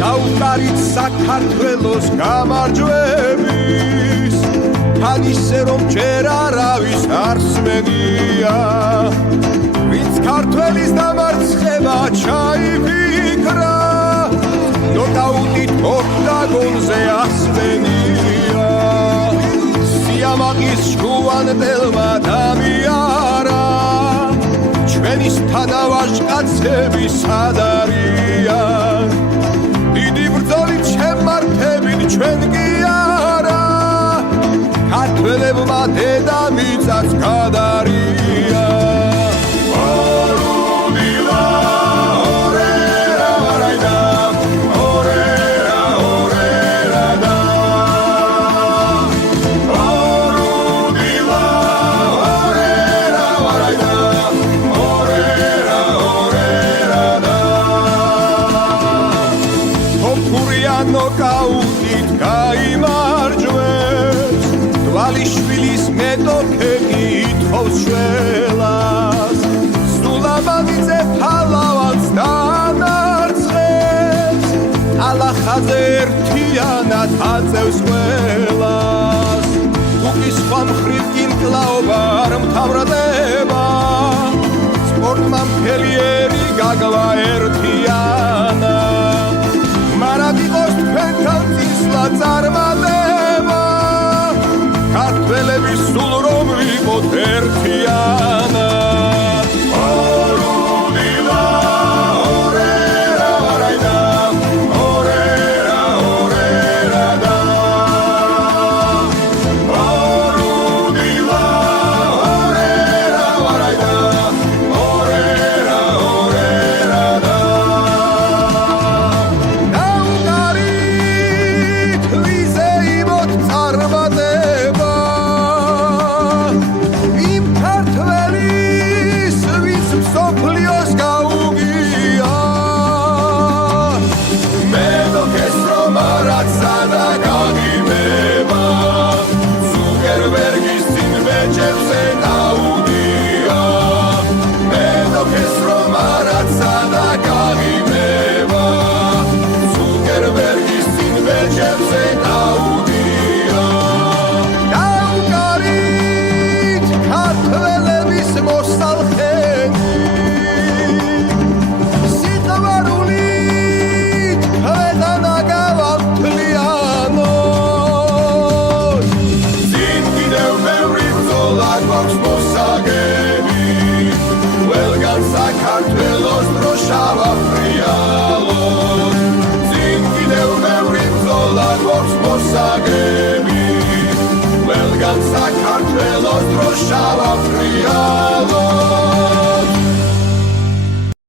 დაუკარით საქართველოს გამარჯვების თან ისე რომ ჯერ არავის არ სმენია ვინც ქართველის დამარცხება ჩაიფიქრა ნოკაუტით ოქტაგონზე ასვენია სიამაყის შუანდელმა დამიარა ჩვენის თანავაჟკაცები სად არიან დიდი ბრძოლით შემმართებით ჩვენ კი არა ქართველებმა დედამიწაც გადარია ნოკაუტით გაიმარჯვებს დვალიშვილის მეტოქები ითხოვს შველას სულამანიძე ფალავანს დაანარცხებს ალახაძე ერთიანად აწევს ყველას თუკი სხვა მხრივ კი მკლაობა არ მთავრდება სპორტმა მთელი გაგლა ერთიანად მარად იყოს თქვენთან წინსვლა წარმატება ქართველების სულ რომ ვიყოთ ერთიანად Sakhartvelos droshav afria